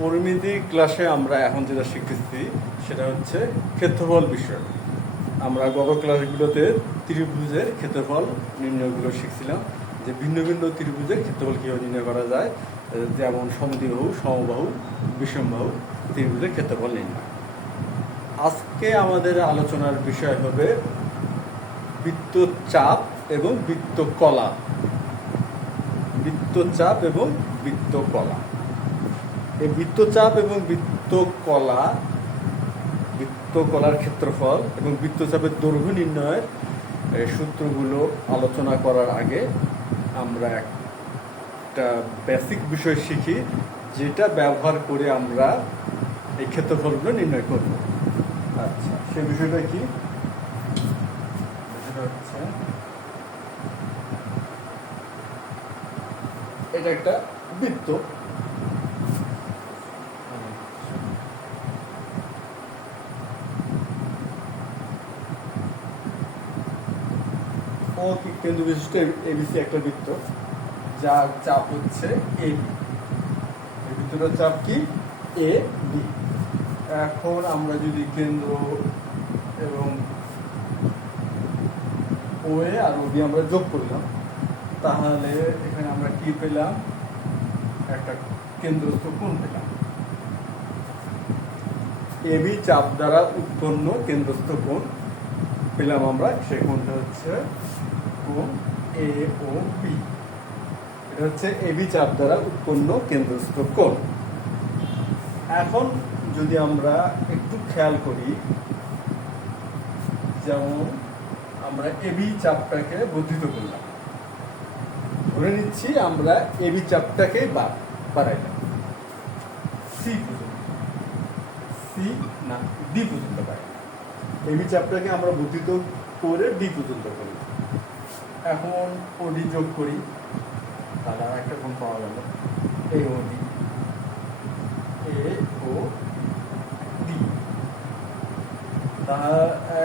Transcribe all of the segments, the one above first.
পরিমিতি ক্লাসে আমরা এখন যেটা শিখতেছি সেটা হচ্ছে ক্ষেত্রফল বিষয়। আমরা গত ক্লাসগুলোতে ত্রিভুজের ক্ষেত্রফল নির্ণয়গুলো শিখছিলাম, যে ভিন্ন ভিন্ন ত্রিভুজের ক্ষেত্রফল কীভাবে নির্ণয় করা যায়, যেমন সমদ্বিবাহু, সমবাহু, বিষমবাহু ত্রিভুজের ক্ষেত্রফল নির্ণয়। আজকে আমাদের আলোচনার বিষয় হবে বৃত্তচাপ এবং বৃত্তকলা। বৃত্তচাপ এবং বৃত্তকলা। এই বৃত্তচাপ এবং বৃত্তকলার ক্ষেত্রফল এবং বৃত্তচাপের দৈর্ঘ্য নির্ণয়ের সূত্রগুলো আলোচনা করার আগে আমরা একটা বেসিক বিষয় শিখি, যেটা ব্যবহার করে আমরা এই ক্ষেত্রফলগুলো নির্ণয় করব। আচ্ছা, সেই বিষয়টা কি? হচ্ছে এটা একটা বৃত্ত। ও কেন্দ্র বিশিষ্ট এবিসি একটা বৃত্ত, যার চাপ হচ্ছে এ বি। এই বৃত্তটার চাপ কি? A B. এখন আমরা যদি কেন্দ্র এবং ও এ আর ও বি আমরা যোগ করলাম, তাহলে এখানে আমরা কি পেলাম? একটা কেন্দ্রস্থ কোণ পেলাম। এ বি চাপ দ্বারা উৎপন্ন কেন্দ্রস্থ কোণ পেলাম আমরা। সেই কোণটা হচ্ছে কোণ এ ও বি। এটা হচ্ছে এ বি চাপ দ্বারা উৎপন্ন কেন্দ্রস্থ কোণ। এখন যদি আমরা একটু খেয়াল করি, যেমন আমরা এ বি চাপটাকে বর্ধিত করলাম, ধরে নিচ্ছি আমরা এ বি চাপটাকে বাড়াইলাম সি পর্যন্ত, সি না ডি পর্যন্ত বাড়াইলাম। এ বি চাপটাকে আমরা বর্ধিত করে ডি পর্যন্ত করলাম। এখন ওডি যোগ করি, তাহলে আর একটা কোণ পাওয়া গেল এ ও ডি। এ ও ডি। তা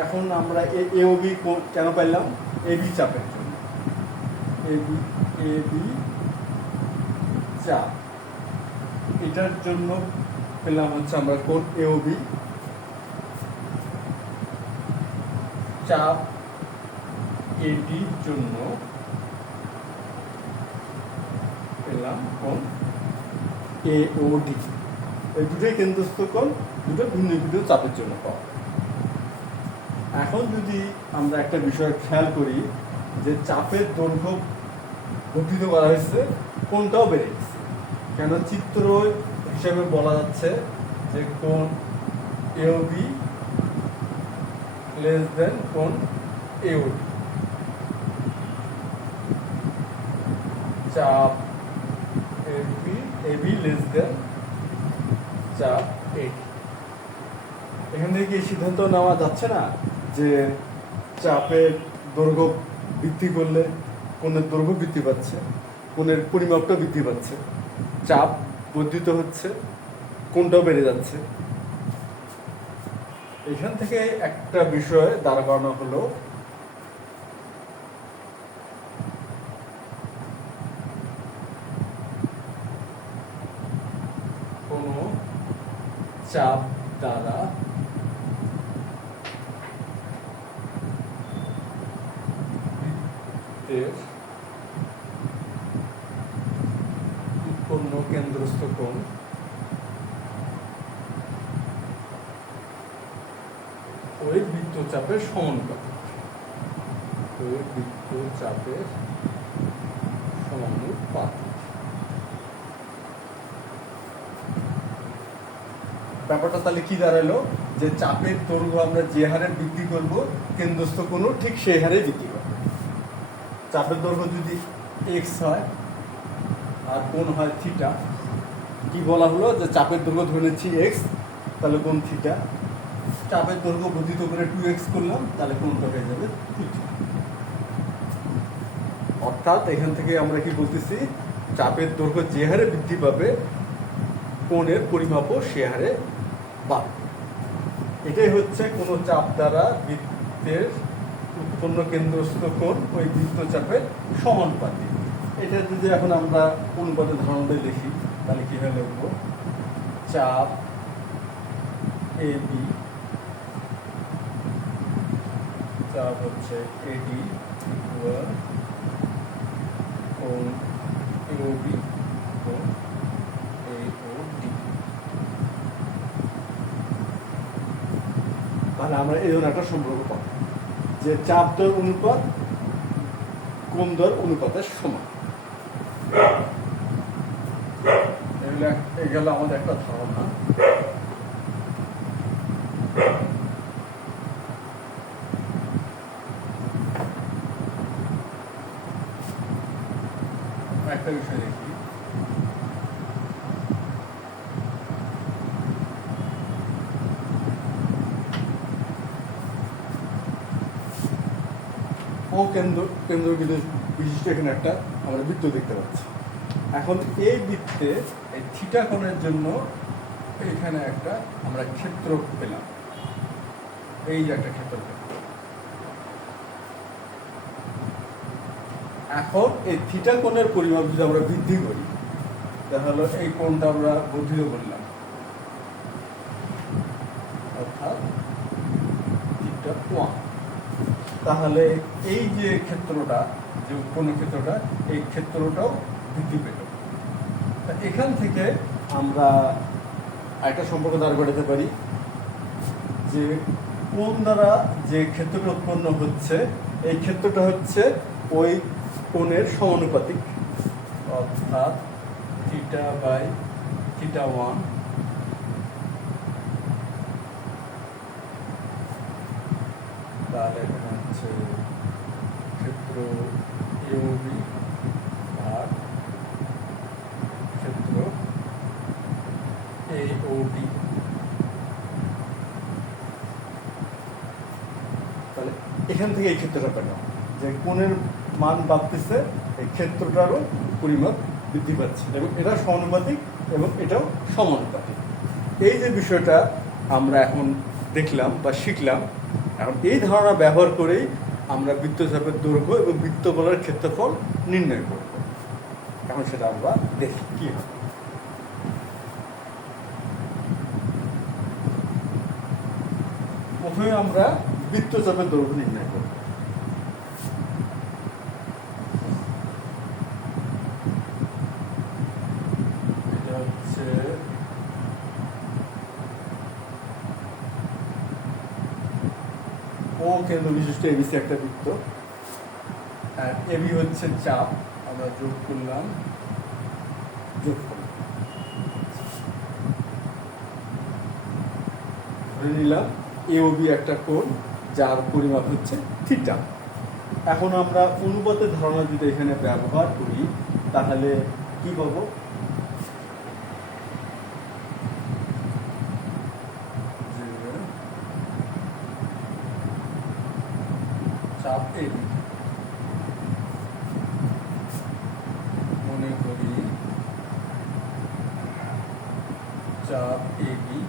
এখন আমরা এ ও বি কেন পাইলাম? এ বি চাপের জন্য। এ বি চাপ, এটার জন্য পেলাম হচ্ছে আমরা কোণ এ ও বি। চাপ এডির জন্য পেলাম কোণ এ ও ডি। এই দুটোই কেন্দ্রস্থ কোণ, দুটো ভিন্ন ভিন্ন চাপের জন্য পাওয়া। এখন যদি আমরা একটা বিষয় খেয়াল করি, যে চাপের দৈর্ঘ্য বর্ধিত করা হয়েছে, কোণটাও বেড়ে গেছে। কেন? চিত্র হিসেবে বলা যাচ্ছে যে কোণ এ ও বি লেস দেন কোণ এ ও ডি। চাপ এ বি লেস দেন চাপ এ ডি। এখান থেকে এই সিদ্ধান্ত নেওয়া যাচ্ছে না যে চাপের দৈর্ঘ্য বৃদ্ধি করলে কোণের দৈর্ঘ্য বৃদ্ধি পাচ্ছে, কোণের পরিমাপটা বৃদ্ধি পাচ্ছে, চাপ বর্ধিত হচ্ছে, কোণটাও বেড়ে যাচ্ছে। এখান থেকে একটা বিষয় দাঁড় করানো হলো, কোনো চাপ দ্বারা উৎপন্ন কেন্দ্রস্থ কোণ ওই বৃত্তচাপের সমানুপাতিক। ওই বৃত্তচাপের সমানুপাতিক। ব্যাপারটা তাহলে কি দাঁড়ালো? যে চাপের দৈর্ঘ্য আমরা যে হারে বৃদ্ধি করব, কেন্দ্রস্থ কোণও ঠিক সেই হারে বৃদ্ধি করবে। চাপের দৈর্ঘ্য যদি এক্স হয় আর কোণ হয় থিটা, কি বলা হলো? যে চাপের দৈর্ঘ্য ধরে নিচ্ছি এক্স, তাহলে কোণ থিটা। চাপের দৈর্ঘ্য বর্ধিত করে 2x করলাম, তাহলে কোণটা হয়ে যাবে 2θ। অর্থাৎ এখান থেকে আমরা কি বলতেছি? চাপের দৈর্ঘ্য যে হারে বৃদ্ধি পাবে, কোণের পরিমাপও সে হারে বাড়বে। এটাই হচ্ছে কোনো চাপ দ্বারা বৃত্তের উৎপন্ন কেন্দ্রস্থ কোণ ওই বৃত্তচাপের সমানুপাতিক। এটা যদি এখন আমরা অনুপাতের ধারণা লিখি, তাহলে কিভাবে লিখবো? চাপ এবি, চাপ হচ্ছে এডি ইকুয়াল কোণ এওবি, কোণ এওডি। তাহলে আমরা এই ধরনের একটা সম্পর্ক পাবো যে চাপ দর অনুপাত কোণ দর অনুপাতের সমান। এগুলো আমাদের একটা ধারণা। একটা বিষয় দেখি, ও কেন্দ্র বিশিষ্ট এখানে একটা আমরা বৃত্ত দেখতে পাচ্ছি। এখন এই বৃত্তে এই থিটা কোণের জন্য এইখানে একটা আমরা ক্ষেত্র পেলাম, এই যে একটা ক্ষেত্র পেলাম। এখন এই থিটা কোণের পরিমাপ যদি আমরা বৃদ্ধি করি, তাহলে এই কোণটা আমরা বর্ধিত করলাম, অর্থাৎ থিটা 1। তাহলে এই যে ক্ষেত্রটা, যে উৎপন্ন ক্ষেত্রটা, এই ক্ষেত্রটাও বৃদ্ধি পেল। এখান থেকে আমরা একটা সম্পর্ক দাঁড় করাতে পারি যে কোণ দ্বারা যে ক্ষেত্রটা উৎপন্ন হচ্ছে, এই ক্ষেত্রটা হচ্ছে ওই কোণের সমানুপাতিক, অর্থাৎ থিটা বাই থিটা 1 তাহলে এখানে হচ্ছে ক্ষেত্র এওবি ভাগ ক্ষেত্র এওডি। তাহলে এখান থেকে এই ক্ষেত্রটা পেলাম যে কোণের মান বাড়তেছে, এই ক্ষেত্রটারও পরিমাপ বৃদ্ধি পাচ্ছে এবং এটা সমানুপাতিক এবং এটাও সমানুপাতিক। এই যে বিষয়টা আমরা এখন দেখলাম বা শিখলাম, এখন এই ধারণা ব্যবহার করেই আমরা বৃত্তচাপের দৈর্ঘ্য এবং বৃত্তবলের ক্ষেত্রফল নির্ণয় করব। এখন সেটা আমরা দেখি কি হয়। প্রথমে আমরা বৃত্তচাপের দৈর্ঘ্য নির্ণয় করব। এটা হচ্ছে ও কেন্দ্র বিশিষ্ট এবিসি একটা বৃত্ত, আর এবি হচ্ছে চাপ, আমরা যোগ করলাম, ধরে নিলাম এওবি একটা কোণ যার পরিমাপ হচ্ছে থিটা। এখন আমরা অনুপাতের ধারণা যদি এখানে ব্যবহার করি তাহলে কি পাবো? চাপ এবি, মনে করি চাপ এবি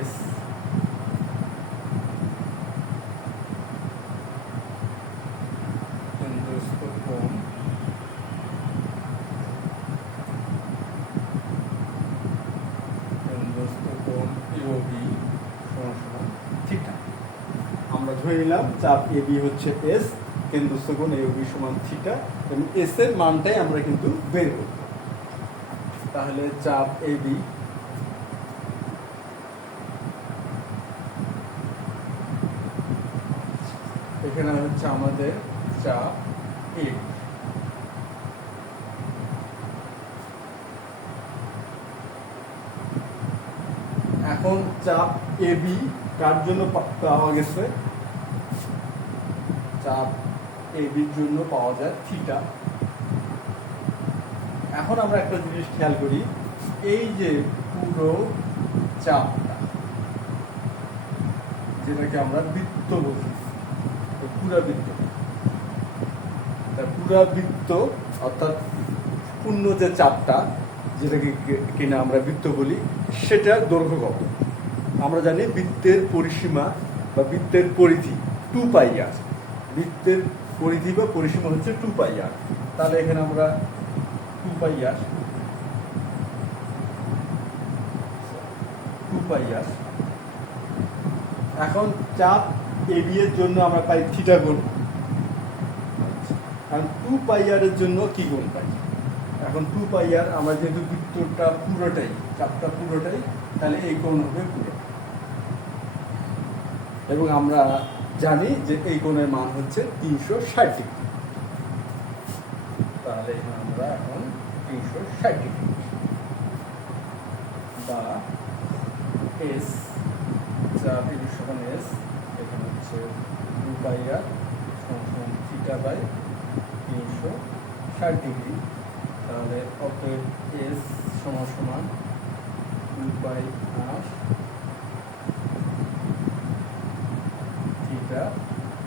এস, কেন্দ্রস্থ কোণ এওবি সমান থিটা। আমরা ধরে নিলাম চাপ এবি হচ্ছে এস, কেন্দ্রস্থ কোণ এওবি সমান থিটা, এবং এস এর মানটাই আমরা কিন্তু বের করব। তাহলে চাপ এবি এখানে হচ্ছে আমাদের চাপ এবি। এখন চাপ এবি কার জন্য পাওয়া গেছে? চাপ এবির জন্য পাওয়া যায় থিটা। এখন আমরা একটা জিনিস খেয়াল করি, এই যে পুরো চাপটা, যেটাকে আমরা বৃত্ত বলি, পুরা বৃত্ত অর্থাৎ পূর্ণ যে চাপটা, যেটাকে কিনা আমরা বৃত্ত বলি, সেটার দৈর্ঘ্য কত? আমরা জানি বৃত্তের পরিসীমা বা বৃত্তের পরিধি 2πr, বৃত্তের পরিধি বা পরিসীমা হচ্ছে 2πr। তাহলে এখানে আমরা 2πr পাই আর। এখন চাপ এবি এর জন্য আমরা পাই থিটা গুণ, কারণ 2 পাই আর এর জন্য কি গুণ পাই। এখন 2 পাই আর আমরা যেহেতু বৃত্তটা পুরোটাই, চাপটা পুরোটাই, তাহলে এই কোণ হবে পুরো। এবং আমরা জানি যে এই কোণের মান হচ্ছে 360 ডিগ্রি। তাহলে এখানে আমরা এখন 360 ডিগ্রি বা এস, চাপ এবি সমান এস, এখানে হচ্ছে 2 পাই আর সমান থিটা বাই 360 ডিগ্রি। তাহলে অতএব এস সমান সমান 2 পাই আর থিটা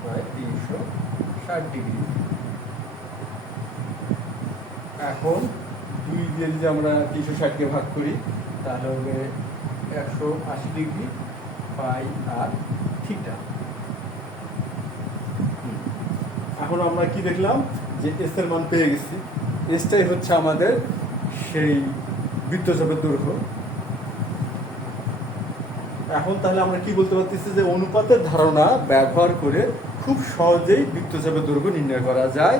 বাই 360 ডিগ্রি। এখন 2 দিয়ে যদি আমরা 360 কে ভাগ করি তাহলে হবে 180 ডিগ্রি পাই আর থিটা। এখন আমরা কি দেখলাম যে এস এর মান পেয়ে গেছি। এসটাই হচ্ছে আমাদের সেই বৃত্তচাপের দৈর্ঘ্য। এখন তাহলে আমরা কি বলতে পারতেছি যে অনুপাতের ধারণা ব্যবহার করে খুব সহজেই বৃত্তচাপের দৈর্ঘ্য নির্ণয় করা যায়।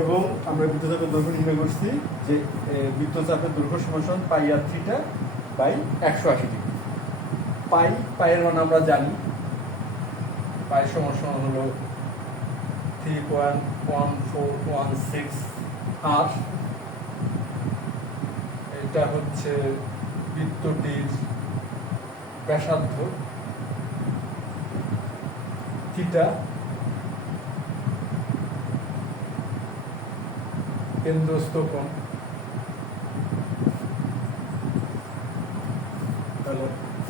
এবং আমরা বৃত্তচাপের দৈর্ঘ্য নির্ণয় করছি যে বৃত্তচাপের দৈর্ঘ্য সমান পাই আর থিটা বাই 180 ডিগ্রি। পাইয়ের মান আমরা জানি, পাই সমান হলো 3.1416 আর। এটা হচ্ছে বৃত্তটির ব্যাসার্ধ, থিটা কেন্দ্রস্থ কোণ।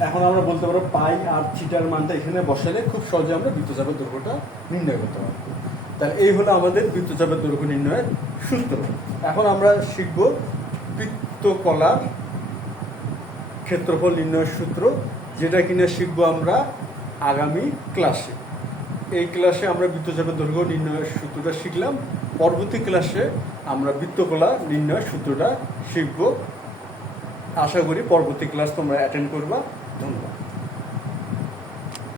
এখন আমরা বলতে পারবো পাই আর থিটার মানটা এখানে বসালে খুব সহজে আমরা বৃত্তচাপের দৈর্ঘ্যটা নির্ণয় করতে পারবো। তাহলে এই হলো আমাদের বৃত্তচাপের দৈর্ঘ্য নির্ণয়ের সূত্র। এখন আমরা শিখব বৃত্তকলার ক্ষেত্রফল নির্ণয়ের সূত্র, যেটা কিনা শিখবো আমরা আগামী ক্লাসে। এই ক্লাসে আমরা বৃত্তচাপের দৈর্ঘ্য নির্ণয়ের সূত্রটা শিখলাম। পরবর্তী ক্লাসে আমরা বৃত্তকলা নির্ণয়ের সূত্রটা শিখব। আশা করি পরবর্তী ক্লাস তোমরা অ্যাটেন্ড করবা। ধন্যবাদ।